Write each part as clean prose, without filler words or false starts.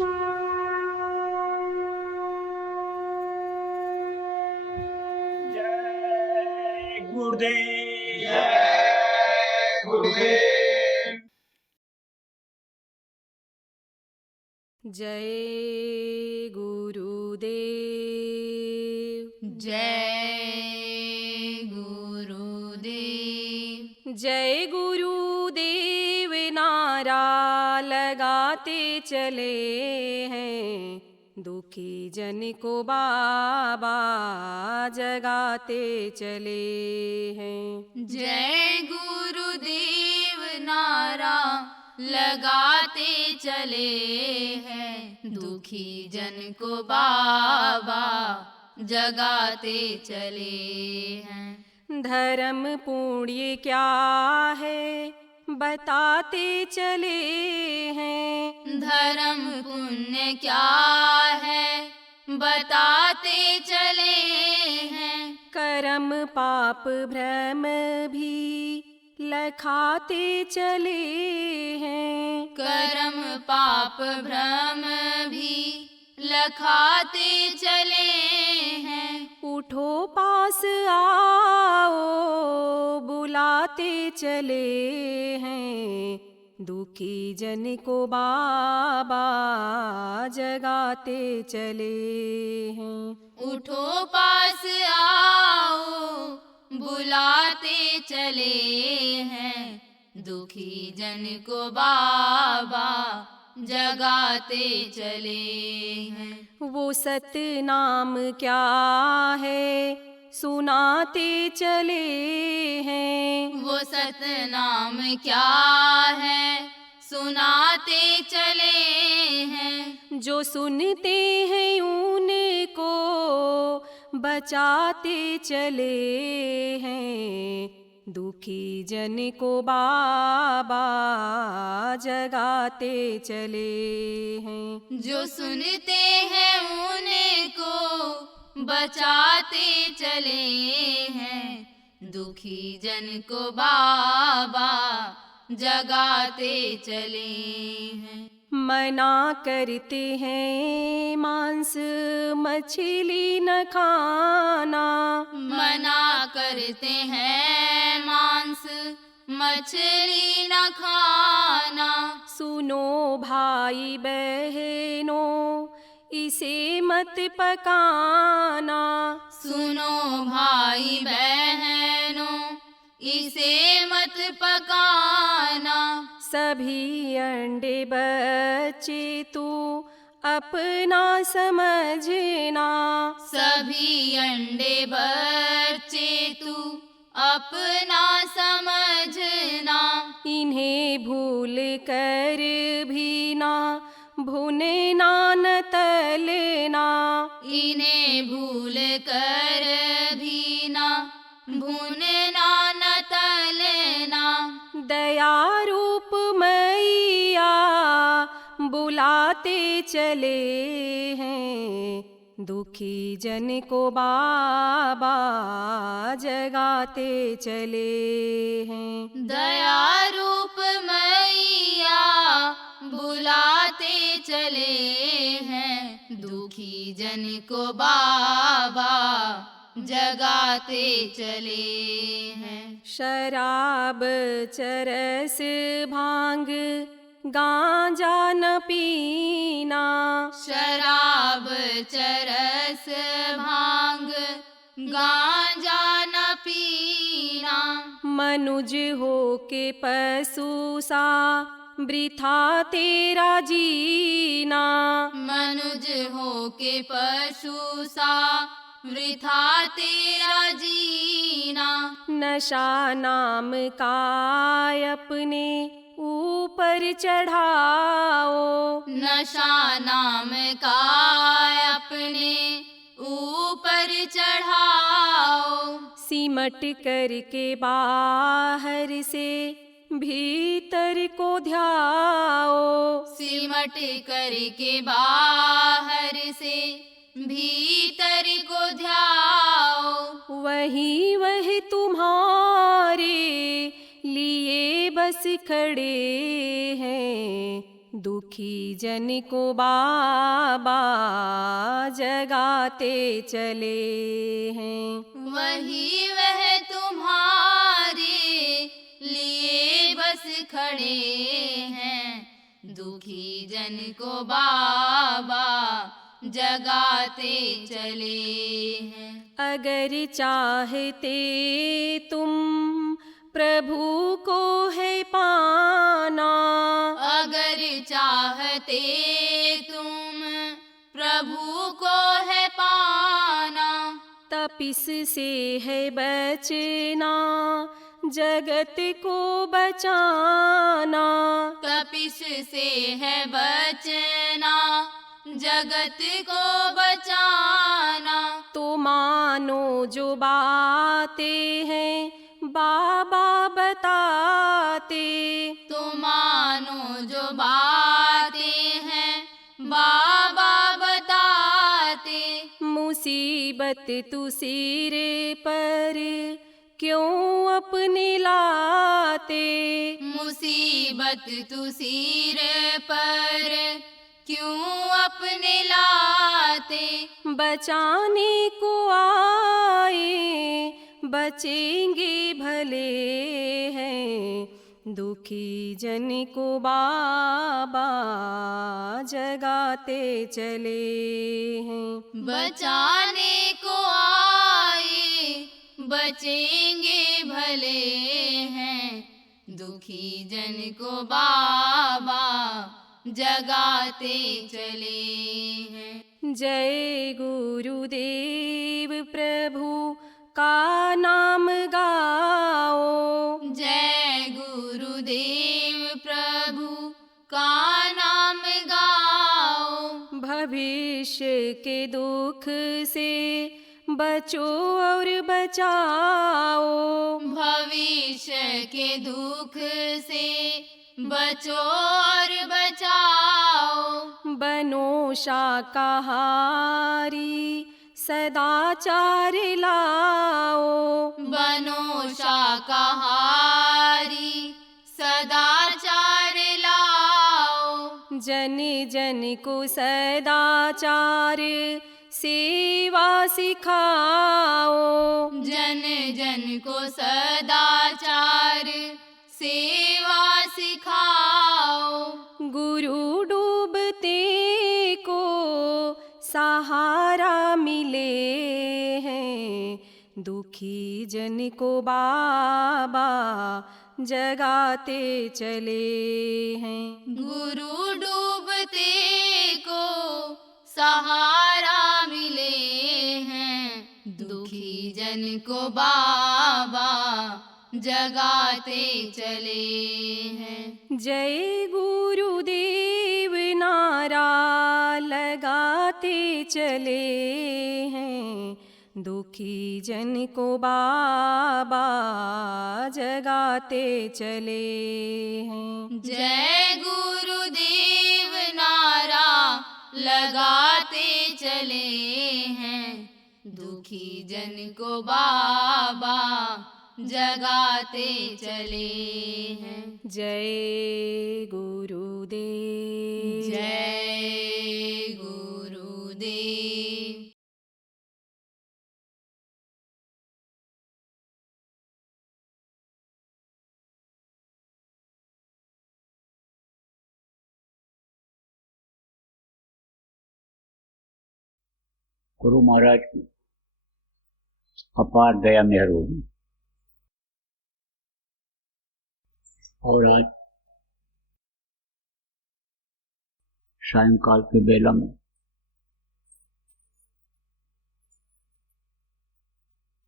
जय गुरुदेव। जय गुरुदेव। जय गुरुदेव। जय गुरुदेव। जय गुरुदेव नारा लगाते चले हैं, दुखी जन को बाबा जगाते चले हैं। जय गुरुदेव नारा लगाते चले हैं, दुखी जन को बाबा जगाते चले हैं। धर्म पुण्य क्या है बताते चले हैं, धर्म पुण्य क्या है बताते चले हैं। कर्म पाप भ्रम भी लखाते चले हैं, कर्म पाप भ्रम भी लखाते चले हैं। उठो पास आओ बुलाते चले हैं, दुखी जन को बाबा जगाते चले हैं। उठो पास आओ बुलाते चले हैं, दुखी जन को बाबा जगाते चले हैं। वो सतनाम क्या है सुनाते चले हैं, वो सतनाम क्या है सुनाते चले हैं। जो सुनते हैं उनको बचाते चले हैं, दुखी जन को बाबा जगाते चले हैं। जो सुनते हैं उनको बचाते चले हैं, दुखी जन को बाबा जगाते चले हैं। मना करते हैं मांस मछली न खाना, मना करते हैं मांस मछली न खाना। सुनो भाई बहनों इसे मत पकाना, सुनो भाई बहनों इसे मत पकाना। सभी अंडे बच्चे तू अपना समझना, सभी अंडे बच्चे तू अपना समझना। इन्हें भूल कर भी ना भुनना न तलना, इन्हें भूल कर भी ना भूनना न तलना। दया रूप मैया बुलाते चले हैं, दुखी जन को बाबा जगाते चले हैं। दया रूप मैया बुलाते चले हैं, दुखी जन को बाबा जगाते चले हैं। शराब चरस भांग गांजा न पीना, शराब चरस भांग गांजा न पीना। मनुज हो के पशु सा वृथा तेरा जीना, मनुज हो के पशु सा वृथा तेरा जीना। नशा नाम का अपने ऊपर चढ़ाओ, नशा नाम का अपने ऊपर चढ़ाओ। सिमट करके बाहर से भीतर को ध्याओ, सिमट करके बाहर से भीतर को ध्याओ। वही वह तुम्हारे लिए बस खड़े हैं, दुखी जन को बाबा जगाते चले हैं। वही वह तुम्हारे लिए बस खड़े हैं, दुखी जन को बाबा जगाते चले हैं। अगर चाहते तुम प्रभु को है पाना, अगर चाहते तुम प्रभु को है पाना, तपिस से है बचना जगत को बचाना। तपिस से है बचना जगत को बचाना। तो मानो जो बातें हैं बाबा बताते, तो मानो जो बातें हैं बाबा बताते। मुसीबत तू सिर पर क्यों अपने लाते, मुसीबत तू सिर पर क्यों अपने लाते। बचाने को आए बचेंगे भले हैं, दुखी जन को बाबा जगाते चले हैं। बचाने को आए बचेंगे भले हैं, दुखी जन को बाबा जगाते चले हैं। जय गुरुदेव प्रभु का नाम गाओ, जय गुरुदेव प्रभु का नाम गाओ। भविष्य के दुख से बचो और बचाओ, भविष्य के दुख से बचो और बचाओ। बनो शाकाहारी सदाचार लाओ, बनो शाकाहारी सदाचार लाओ। जन जन को सदाचार सेवा सिखाओ, जन जन को सदाचार सेवा सिखाओ। गुरु डूबते को सहारा मिले हैं, दुखी जन को बाबा जगाते चले हैं। गुरु डूबते को सहारा मिले हैं, दुखी जन को बाबा जगाते चले हैं। जय गुरुदेव नारा लगाते चले हैं, दुखी जन को बाबा जगाते चले हैं। जय गुरुदेव नारा लगाते चले हैं, दुखी जन को बाबा जगाते चले हैं। जय गुरुदेव, जय गुरुदेव। गुरु महाराज की अपार दया मेहर होगी। और आज सायंकाल के बेला में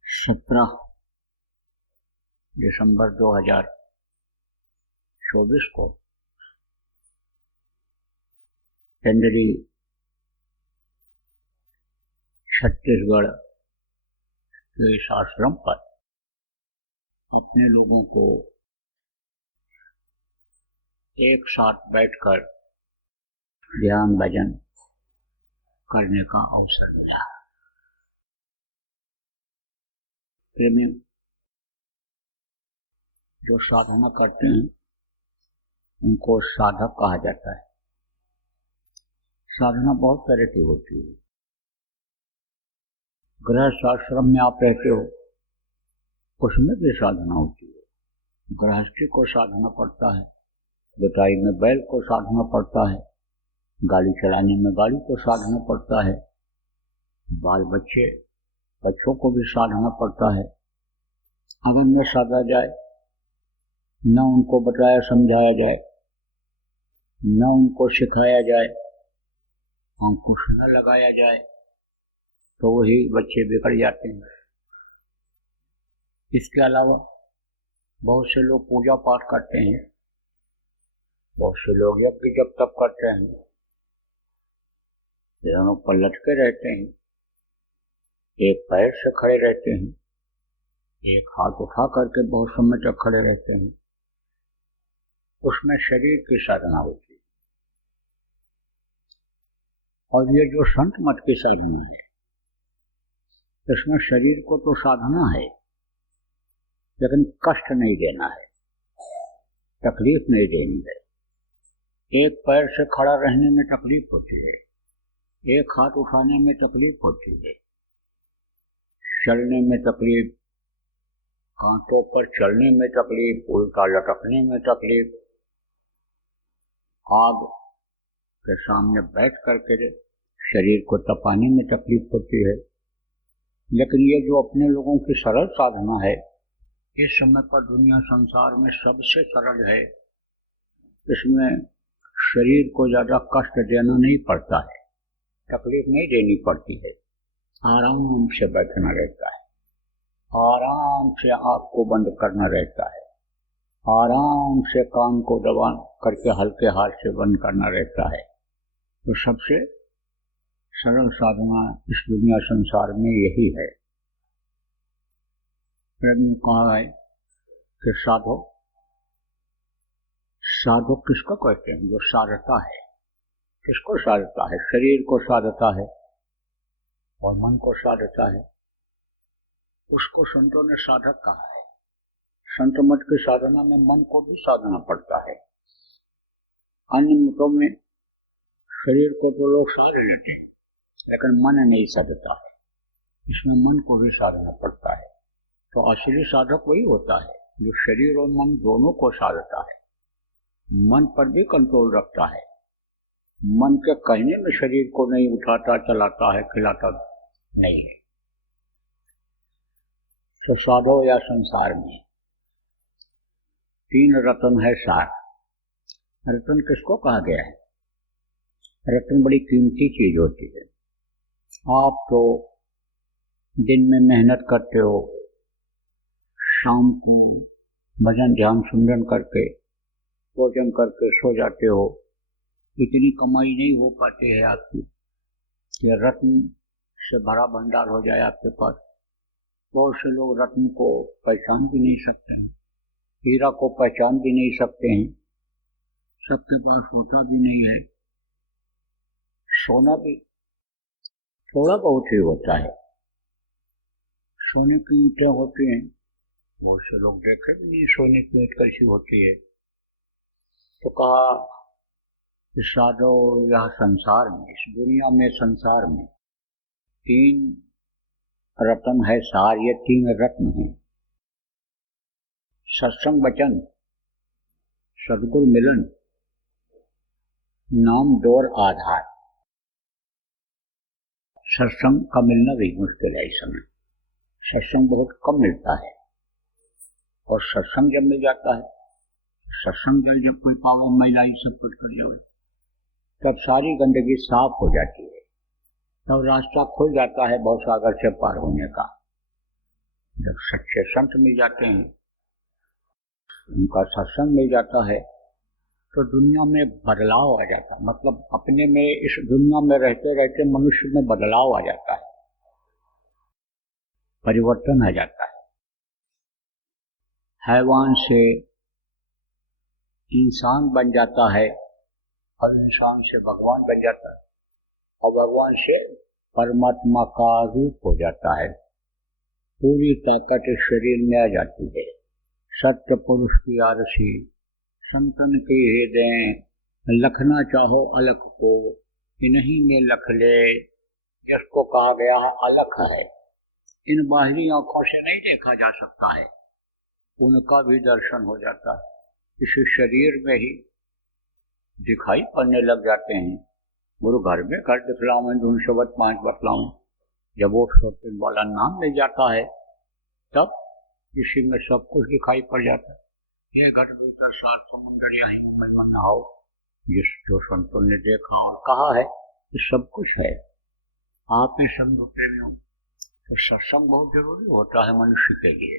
17 दिसंबर 2024 को चंदरी छत्तीसगढ़ के इस आश्रम पर अपने लोगों को एक साथ बैठकर ध्यान भजन करने का अवसर मिला। प्रेमी जो साधना करते हैं उनको साधक कहा जाता है। साधना बहुत तरह की होती है। गृहस्थ आश्रम में आप रहते हो, उसमें भी साधना होती है। गृहस्थी को साधना पड़ता है, जुताई में बैल को साधना पड़ता है, गाड़ी चलाने में गाड़ी को साधना पड़ता है, बाल बच्चों को भी साधना पड़ता है। अगर न साधा जाए, न उनको बताया समझाया जाए, न उनको सिखाया जाए, अंकुश न लगाया जाए, तो वही बच्चे बिगड़ जाते हैं। इसके अलावा बहुत से लोग पूजा पाठ करते हैं, बहुत से लोग यज्ञ जब तप करते हैं, दोनों पर लटके रहते हैं, एक पैर से खड़े रहते हैं, एक हाथ उठा करके बहुत समय तक खड़े रहते हैं। उसमें शरीर की साधना होती है। और ये जो संत मत की साधना है, इसमें शरीर को तो साधना है, लेकिन कष्ट नहीं देना है, तकलीफ नहीं देनी है। एक पैर से खड़ा रहने में तकलीफ होती है, एक हाथ उठाने में तकलीफ होती है, चलने में तकलीफ, कांटों पर चलने में तकलीफ, उल्टा लटकने में तकलीफ, आग के सामने बैठ करके शरीर को तपाने में तकलीफ होती है। लेकिन ये जो अपने लोगों की सरल साधना है, इस समय पर दुनिया संसार में सबसे सरल है। इसमें शरीर को ज़्यादा कष्ट देना नहीं पड़ता है, तकलीफ नहीं देनी पड़ती है, आराम से बैठना रहता है, आराम से आँख को बंद करना रहता है, आराम से कान को दबा करके हल्के हाथ से बंद करना रहता है। तो सबसे सरल साधना इस दुनिया संसार में यही है। प्रभु कहा है कि साधो किसको कहते हैं? जो साधता है। किसको साधता है? शरीर को साधता है और मन को साधता है, उसको संतों ने साधक कहा है। संत मत की साधना में मन को भी साधना पड़ता है। अन्य मतों में शरीर को तो लोग साध लेते हैं, लेकिन मन नहीं साधता है, इसमें मन को भी साधना पड़ता है। तो असली साधक वही होता है जो शरीर और मन दोनों को साधता है, मन पर भी कंट्रोल रखता है, मन के कहने में शरीर को नहीं उठाता, चलाता है, खिलाता नहीं है। तो साधो या संसार में 3 रत्न है सार। रत्न किसको कहा गया है? रत्न बड़ी कीमती चीज होती है। आप तो दिन में मेहनत करते हो, शाम को भजन ध्यान सुमरन करके भोजन करके सो जाते हो, इतनी कमाई नहीं हो पाती है आपकी कि रत्न से भरा भंडार हो जाए आपके पास। बहुत से लोग रत्न को पहचान भी नहीं सकते हैं, हीरा को पहचान भी नहीं सकते हैं, सबके पास होता भी नहीं है। सोना भी थोड़ा बहुत ही होता है, सोने की ईंटें होती हैं, बहुत से लोग देखे भी नहीं सोने की ईंट कैसी होती है। तो कहा इस साधो यह संसार में, इस दुनिया में, संसार में 3 रत्न है सार। ये 3 रत्न हैं। सत्संग वचन, सदगुरु मिलन, नाम डोर आधार। सत्संग का मिलना भी मुश्किल है इस समय, सत्संग बहुत कम मिलता है। और सत्संग जब मिल जाता है, सत्संग जब कोई पावे महिलाएं सब कुछ कर ले, तब सारी गंदगी साफ हो जाती है, तब रास्ता खुल जाता है भवसागर से पार होने का। जब सच्चे संत मिल जाते हैं, उनका सत्संग मिल जाता है, तो दुनिया में बदलाव आ जाता है। मतलब अपने में, इस दुनिया में रहते रहते मनुष्य में बदलाव आ जाता है, परिवर्तन आ जाता है। हैवान से इंसान बन जाता है, और इंसान से भगवान बन जाता है, और भगवान से परमात्मा का रूप हो जाता है। पूरी ताकत इस शरीर में आ जाती है। सत्य पुरुष की आरसी, संतन की हृदय, लखना चाहो अलख को, इन्हीं में लख ले, जिसको कहा गया है अलख है, इन बाहरी आंखों से नहीं देखा जा सकता है, उनका भी दर्शन हो जाता है, इसी शरीर में ही दिखाई पड़ने लग जाते हैं। गुरु घर में घर दिखलाऊं, धुन शब्द 5 बतलाऊं, जब वो शब्द वाला नाम मिल जाता है तब इसी में सब कुछ दिखाई पड़ जाता है। ये घट भीतर सात समुद्र यहीं में नहाओ, जिस जो संतों ने देखा और कहा है कि सब कुछ है। आप ही समझो प्रेमियों, तो सत्संग बहुत जरूरी होता है मनुष्य के लिए,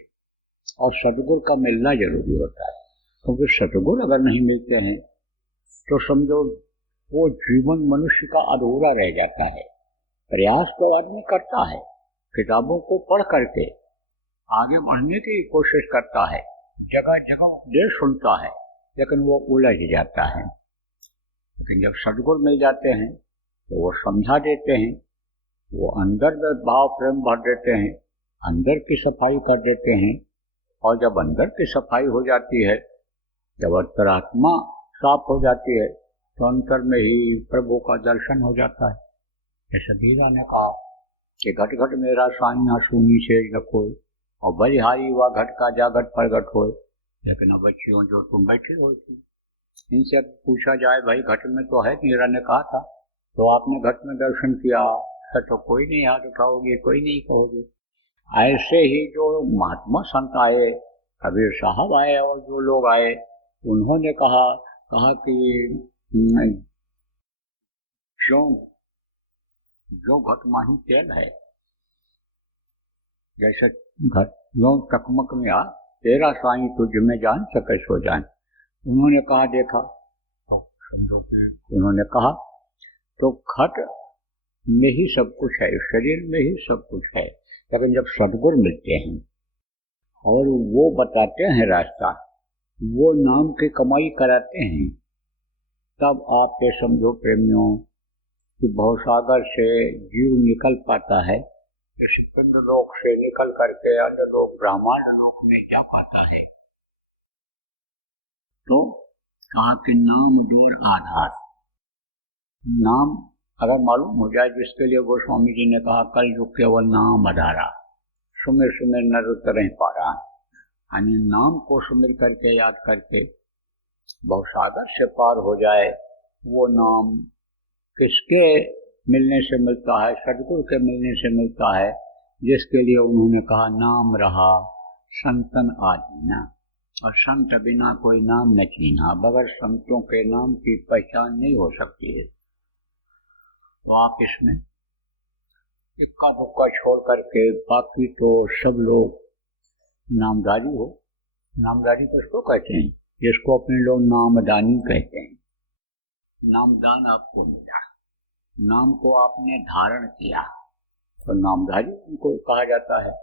और सतगुरु का मिलना जरूरी होता है, क्योंकि सतगुरु अगर नहीं मिलते हैं तो समझो वो जीवन मनुष्य का अधूरा रह जाता है। प्रयास तो आदमी करता है, किताबों को पढ़ करके आगे बढ़ने की कोशिश करता है, जगह जगह उपदेश सुनता है, लेकिन वो उलझ जाता है। लेकिन जब सद्गुरु मिल जाते हैं तो वो समझा देते हैं, वो अंदर में भाव प्रेम भर देते हैं, अंदर की सफाई कर देते हैं, और जब अंदर की सफाई हो जाती है, जब अंतरात्मा साफ हो जाती है, तो अंतर में ही प्रभु का दर्शन हो जाता है। जैसे बीरा ने कहा कि घट घट मेरा साइया सुनी से रखो, और बलिहारी हुआ घट का जागट प्रगट हो। लेकिन अब बच्चियों जो तुम बैठे हो, इनसे पूछा जाए भाई घट में तो है, मीरा ने कहा था, तो आपने घट में दर्शन किया, तो कोई नहीं हाथ उठाओगे, कोई नहीं कहोगे। ऐसे ही जो महात्मा संत आए, कबीर साहब आए और जो लोग आए, उन्होंने कहा कि जो घट माही तेल है, जैसे घट जो टकमक में आ, तेरा साईं तुझ में जान सके सो जान। उन्होंने कहा देखा, समझो कि उन्होंने कहा तो घट में ही सब कुछ है, शरीर में ही सब कुछ है। लेकिन जब सद्गुरु मिलते हैं और वो बताते हैं रास्ता, वो नाम की कमाई कराते हैं, तब आप ये समझो प्रेमियों कि भवसागर से जीव निकल पाता है, इस पिंड लोक से निकल करके अन्य लोक ब्रह्मांड लोक में जा पाता है। तो कहा कि नाम डोर आधार, नाम अगर मालूम हो जाए, जिसके लिए गोस्वामी जी ने कहा कल युग केवल नाम आधारा, सुमिर सुमिर नर उतरे पारा, यानी नाम को सुमिर करके याद करके भवसागर से पार हो जाए। वो नाम किसके मिलने से मिलता है? सद्गुरु के मिलने से मिलता है, जिसके लिए उन्होंने कहा नाम रहा संतन आदीना, और संत बिना कोई नाम न चीना, बगैर संतों के नाम की पहचान नहीं हो सकती है। तो आप इसमें इक्का दुक्का छोड़ करके बाकी तो सब लोग नामदारी हो। नामदारी किसको कहते हैं? जिसको अपने लोग नामदानी कहते हैं। नामदान आपको मिला, नाम को आपने धारण किया, तो नामधारी उनको कहा जाता है,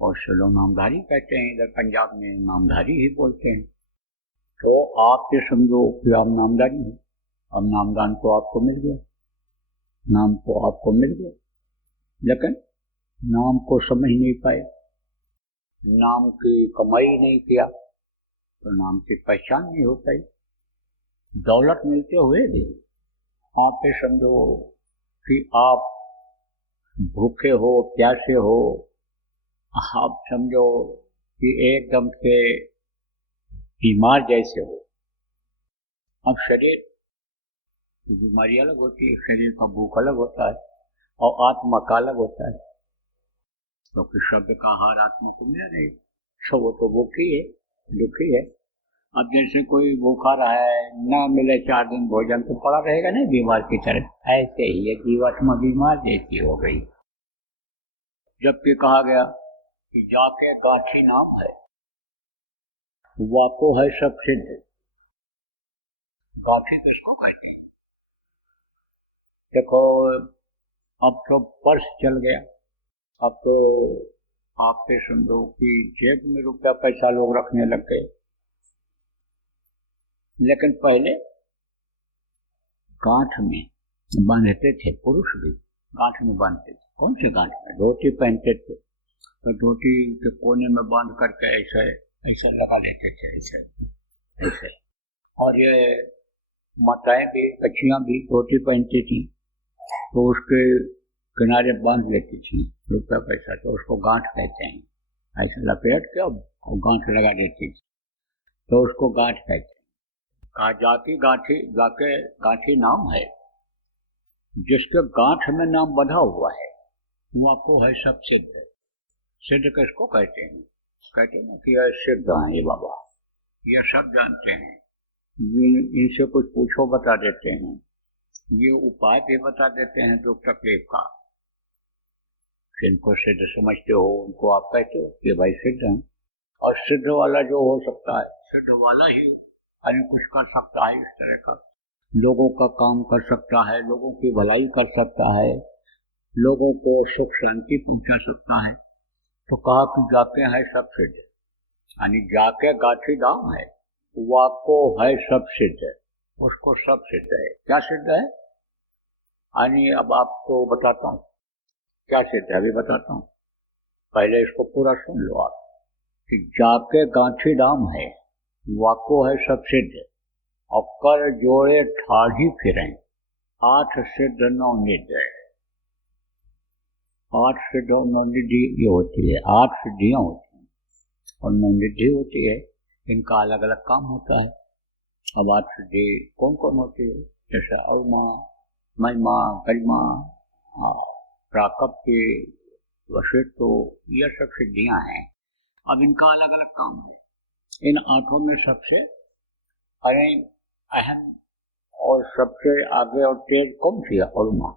और से लोग नामधारी कहते हैं, इधर पंजाब में नामधारी ही बोलते हैं। तो आप ये समझो कि आप नामधारी हैं, अब नामदान तो आपको मिल गया, नाम तो आपको मिल गया, लेकिन नाम को समझ नहीं पाए, नाम की कमाई नहीं किया, तो नाम की पहचान नहीं हो पाई। दौलत मिलते हुए भी आप ये समझो कि आप भूखे हो, प्यासे हो, आप समझो कि एकदम से बीमार जैसे हो। अब शरीर की बीमारी अलग होती है, शरीर का भूख अलग होता है, और आत्मा का अलग होता है। तो फिर शब्द का आहार आत्मा को मिल रही, सब वो तो भूखी है, दुखी है। अब जैसे कोई भूखा रहा है, ना मिले 4 दिन भोजन, तो पड़ा रहेगा नहीं बीमार की तरह, ऐसे ही ये जीवात्मा बीमार जैसी हो गई। जबकि कहा गया कि जाके गाठी नाम है, वाको है सब सिद्ध। गाठी किसको कहते हैं? देखो अब तो पर्स चल गया, अब तो आपके समझो कि जेब में रुपया पैसा लोग रखने लग गए, लेकिन पहले गांठ में बांधते थे, पुरुष भी गांठ में बांधते थे। कौन से गांठ में? धोती पहनते थे, तो धोती के कोने में बांध करके ऐसे ऐसे लगा लेते थे, ऐसे ऐसे। और ये माताएं भी, बच्चियां भी धोती पहनती थी तो उसके किनारे बांध लेती थी रुपया पैसा, तो उसको गांठ कहते हैं। ऐसे लपेट के और गांठ लगा देती थी तो उसको गांठ कहते हैं। कहा जाके गांठी नाम है, जिसके गांठ में नाम बंधा हुआ है वो आपको है सब सिद्ध। सिद्ध किसको कहते हैं? कहते हैं कि यह सिद्ध हैं ये बाबा, ये सब जानते हैं, इनसे कुछ पूछो बता देते हैं, ये उपाय भी बता देते हैं दुख तकलीफ का। जिनको सिद्ध समझते हो उनको आप कहते हो कि भाई सिद्ध हैं। और सिद्ध वाला जो हो सकता है, सिद्ध वाला ही अन्य कुछ कर सकता है, इस तरह का लोगों का काम कर सकता है, लोगों की भलाई कर सकता है, लोगों को सुख शांति पहुंचा सकता है। तो कहा कि जाके है सब सिद्ध, यानी जाके गाठी दाम है, वाको है सब सिद्ध, उसको सब सिद्ध है। क्या सिद्ध है? यानी अब आपको बताता हूँ क्या सिद्ध है, अभी बताता हूँ, पहले इसको पूरा सुन लो आप कि जाके गांठी दाम है, वाको है सब सिद्ध, और कर जोड़े ठाढ़ी फिरें, 8 सिद्ध 9 निध है। 8 सिद्ध और 9 निधि ये होती है, 8 सिद्धियां होती हैं और 9 निधि होती है। इनका अलग अलग काम होता है। अब 8 सिद्धि कौन कौन होती है? जैसे अवमा, महिमा, गरिमा, प्राकप्य, वशिष्ठ, ये सब सिद्धियां हैं। अब इनका अलग अलग काम है। इन 8 में सबसे अहम और सबसे आगे और तेज कौन सी है? अवमा।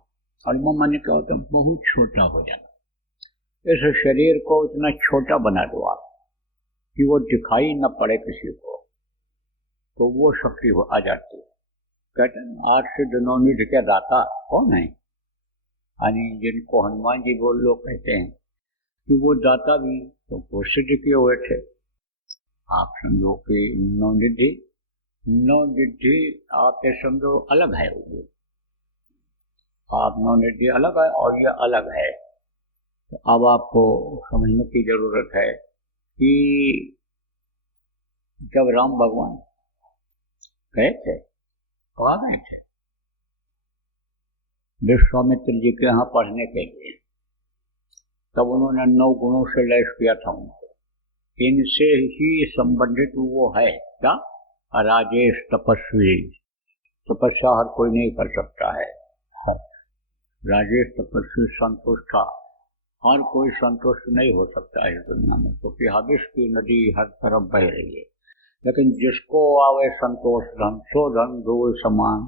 अवमा माने क्या होता है? बहुत छोटा हो जाना। इस शरीर को इतना छोटा बना दो आप कि वो दिखाई न पड़े किसी को, तो वो शक्ति आ जाती है। कहते हैं 8 सिद्ध 9 निधि के दाता कौन है? यानी जिनको हनुमान जी बोल लो कहते हैं कि वो दाता भी तो वो सिद्ध किए हुए थे। आप समझो कि 9 निधि आप ये समझो अलग है, वो आप 9 निधि अलग है और ये अलग है। तो अब आपको समझने की जरूरत है कि जब राम भगवान गए थे, कहाँ गए थे? विश्वामित्र जी के यहाँ पढ़ने के लिए। तब उन्होंने 9 गुणों से लैस किया था उनको। इनसे ही संबंधित वो है क्या? राजेश तपस्वी। तपस्या हर कोई नहीं कर सकता है। राजेश तपस्वी संतुष्ट था, हर कोई संतुष्ट नहीं हो सकता है इस दुनिया में, क्योंकि हविष की नदी हर तरफ बह रही है। लेकिन जिसको आवे संतोष धन सो धन धूल समान,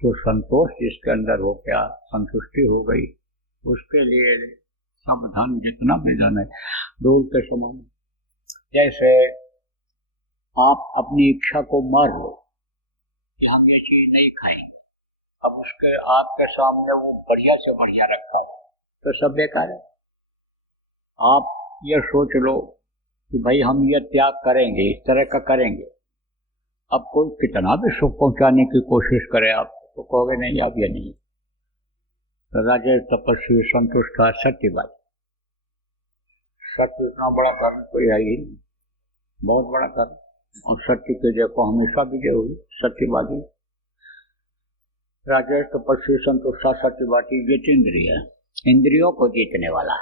तो संतोष जिसके अंदर हो गया, संतुष्टि हो गई, उसके लिए सब धन जितना भी धन है धूल के समान। जैसे आप अपनी इच्छा को मार लो कि हम ये चीज नहीं खाएंगे, अब उसके आपके सामने वो बढ़िया से बढ़िया रखा हो तो सब बेकार है। आप ये सोच लो कि भाई हम ये त्याग करेंगे, इस तरह का करेंगे। अब कोई कितना भी सुख पहुंचाने की कोशिश करे आप तो कहोगे नहीं अब ये नहीं। तो राजेश तपस्वी संतुष्ट था। सत्यवादी, सत्य इतना बड़ा कर्म कोई है ही नहीं, बहुत बड़ा कर्म, और सत्य के देखो हमेशा विजय हुई। सत्यवादी राजेश तपस्वी संतुष्ट, सत्यवादी जितेंद्रिय, इंद्रियों को जीतने वाला।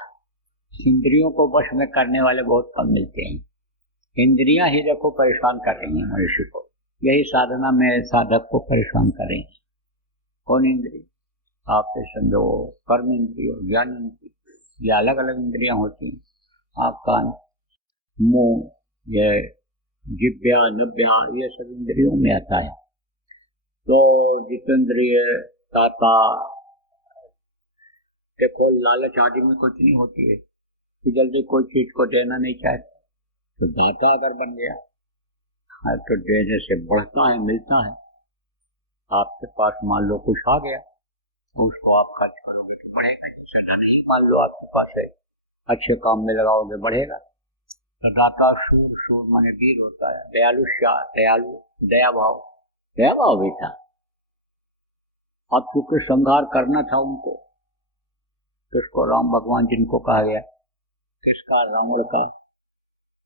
इंद्रियों को वश में करने वाले बहुत कम मिलते हैं। इंद्रियां ही देखो परेशान कर रही हैं मनुष्य को, यही साधना में साधक को परेशान कर रही हैं। कौन इंद्रिय? आप समझो कर्म इंद्रिय, ज्ञान इंद्रिय, ये अलग अलग इंद्रियां होती हैं। आप कान, मुंह, ये जिब्या, नभ्या, ये सब इंद्रियों में आता है। तो जितेंद्रिय दाता, देखो लालच आदि में कुछ नहीं होती है कि जल्दी कोई चीज को देना नहीं चाहते, तो दाता अगर बन गया तो देने से बढ़ता है, मिलता है। आपके पास मान लो कुछ आ गया, उसको आप खर्च करोगे तो बढ़ेगा, सदा नहीं। मान लो आपके पास है, अच्छे काम में लगाओगे बढ़ेगा। तो दाता शूर, शूर माने वीर होता है। दयालु, दयालु, दया भाव भी था। अब क्योंकि संहार करना था उनको, तो इसको राम भगवान जिनको कहा गया, किसका? रावण का।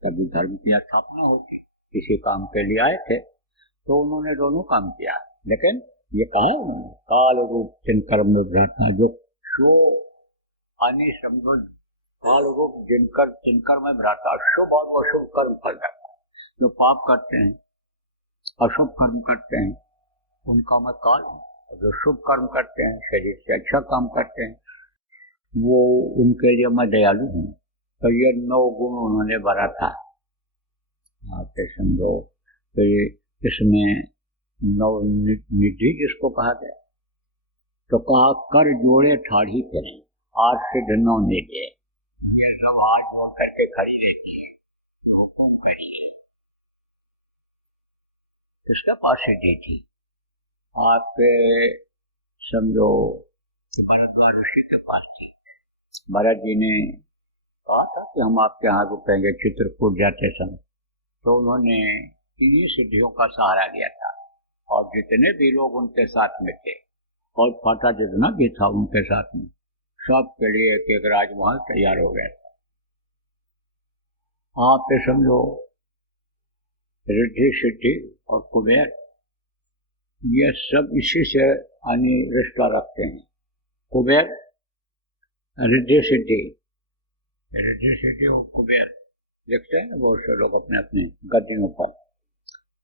कभी धर्म की स्थापना होती, किसी काम के लिए आए थे तो उन्होंने दोनों काम किया। लेकिन ये कहा उन्होंने, काल रूप जिन कर्म में भ्राता, जो आने समझो काल रूप जिनकर में भ्राता, शुभ और अशुभ कर्म कर जाता है। जो पाप करते हैं, अशुभ कर्म करते हैं, उनका मैं काल हूँ। जो शुभ कर्म करते हैं, शरीर से अच्छा काम करते हैं, वो उनके लिए मैं दयालु हूँ। तो ये 9 गुण उन्होंने भरा था। आप समझो तो ये इसमें 9 निधि जिसको कहा गया, तो कहा कर जोड़े ठाढ़ी करें, आज से धनों ने दे। ये सब हाथ जोड़ करके खड़ी रहती है। किसके पास सिद्धि थी? आप समझो भरद्वाज ऋषि के पास थी। भरत जी ने कहा था कि हम आपके यहाँ रुकेंगे चित्रकूट जाते समय, तो उन्होंने इन्हीं सिद्धियों का सहारा लिया था। और जितने भी लोग उनके साथ में थे, और फाटा जितना भी था उनके साथ में, सब के लिए एक एक राजमहल तैयार हो गया था। आप समझो रिद्धि सिद्धि और कुबेर, ये सब इसी से रिश्ता रखते हैं। कुबेर रिद्धि सिद्धि और कुबेर लिखते हैं बहुत से लोग अपने अपने गद्दियों पर।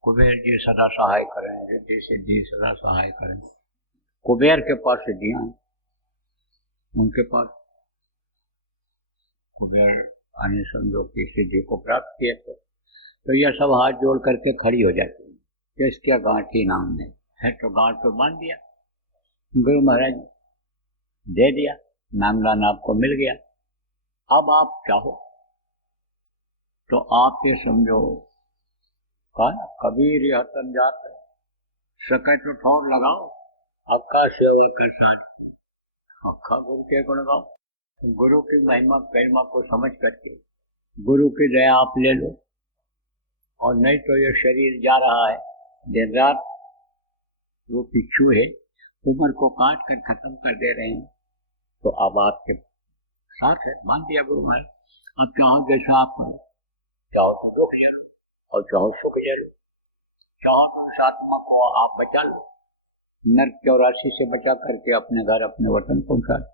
कुबेर जी सदा सहाय करें, रिद्धि सिद्धि सदा सहाय करें। कुबेर के पास सिद्धियां हैं, उनके पास कुबेर आने समझो की सिद्धि को प्राप्त किए तो यह सब हाथ जोड़ करके खड़ी हो जाती है कि इसके गांठी नाम में है, तो गांठ तो बांध दिया, गुरु महाराज दे दिया, नामदान आपको मिल गया। अब आप चाहो तो आप ये समझो कहा कबीर हतन जात है, सके तो ठोर लगाओ, अक्का सेवा कर साथ, अक्का गुरु के गुण गाओ। गुरु की महिमा को समझ करके गुरु की दया आप ले लो। और नहीं तो ये शरीर जा रहा है दिन रात, वो पिछू है, उम्र को काट कर खत्म कर दे रहे हैं। तो अब आपके साथ है, मान दिया गुरु महाराज। अब चाहो जैसा आप करो, चाहो तो दुख झेलो और चाहो सुख झेलो, चाहो तो उस आत्मा को आप बचा लो, नर्क 84 से बचा करके अपने घर अपने वतन पहुंचा लो।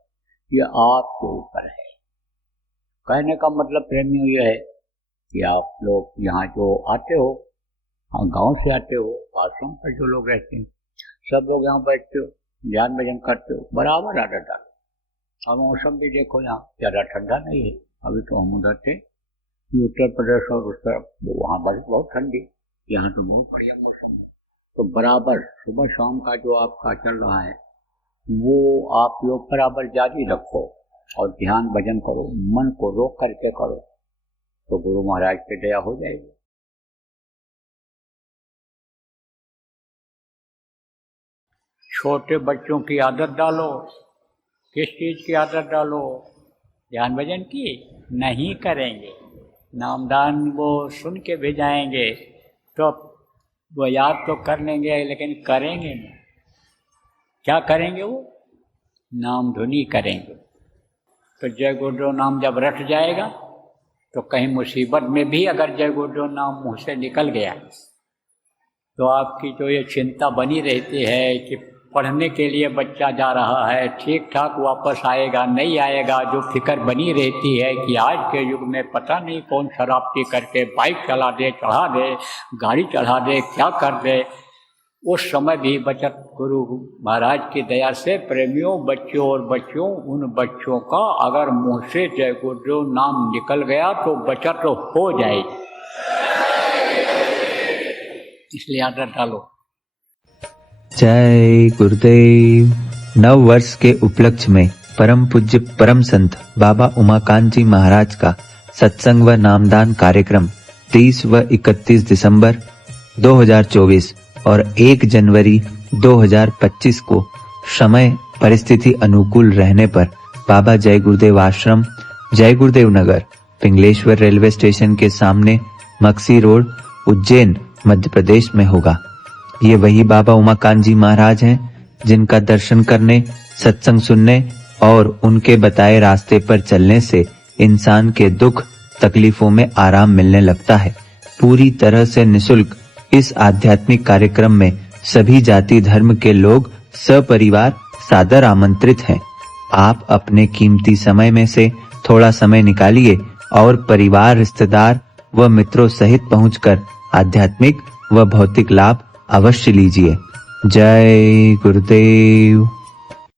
ये आपके ऊपर है। कहने का मतलब प्रेमियों ये है कि आप लोग यहाँ जो आते हो, हाँ गांव से आते हो, आश्रम पर जो लोग रहते हैं, सब लोग यहाँ बैठते हो, ध्यान भजन करते हो, बराबर आदत डालो। और मौसम भी देखो, यहाँ ज़्यादा ठंडा नहीं है। अभी तो हम उधर थे उत्तर प्रदेश और उस तरफ, वहाँ बहुत ठंडी, यहाँ तो बहुत बढ़िया मौसम है। तो बराबर सुबह शाम का जो आपका चल रहा है वो आप लोग बराबर जारी रखो और ध्यान भजन करो, मन को रोक करके करो, तो गुरु महाराज की दया हो जाएगी। छोटे बच्चों की आदत डालो। किस चीज की आदत डालो? ध्यान भजन की नहीं करेंगे, नामदान वो सुन के भी जाएंगे तो वो याद तो कर लेंगे लेकिन करेंगे नहीं। क्या करेंगे? वो नाम धुनी करेंगे। तो जय गुरुदेव नाम जब रट जाएगा तो कहीं मुसीबत में भी अगर जय गुरुदेव नाम मुँह से निकल गया तो आपकी जो ये चिंता बनी रहती है कि पढ़ने के लिए बच्चा जा रहा है, ठीक ठाक वापस आएगा नहीं आएगा, जो फिक्र बनी रहती है कि आज के युग में पता नहीं कौन शराब पी करके बाइक चला दे, चढ़ा दे, गाड़ी चढ़ा दे, क्या कर दे, उस समय भी बचत गुरु महाराज की दया से प्रेमियों, बच्चों और बच्चों, उन बच्चों का अगर मुँह से जय गुरुदेव नाम निकल गया तो बचत तो हो जाएगी। इसलिए आदत डालो। जय गुरुदेव। नव वर्ष के उपलक्ष्य में परम पूज्य परम संत बाबा उमाकांत जी महाराज का सत्संग व नामदान कार्यक्रम 30 व 31 दिसंबर 2024 और 1 जनवरी 2025 को समय परिस्थिति अनुकूल रहने पर बाबा जय गुरुदेव आश्रम, जय गुरुदेव नगर, पिंगलेश्वर रेलवे स्टेशन के सामने, मक्सी रोड, उज्जैन, मध्य प्रदेश में होगा। ये वही बाबा उमाकांत जी महाराज हैं जिनका दर्शन करने, सत्संग सुनने और उनके बताए रास्ते पर चलने से इंसान के दुख तकलीफों में आराम मिलने लगता है। पूरी तरह से निशुल्क इस आध्यात्मिक कार्यक्रम में सभी जाति धर्म के लोग सपरिवार सादर आमंत्रित हैं। आप अपने कीमती समय में से थोड़ा समय निकालिए और परिवार, रिश्तेदार व मित्रों सहित पहुंचकर आध्यात्मिक व भौतिक लाभ अवश्य लीजिए। जय गुरुदेव।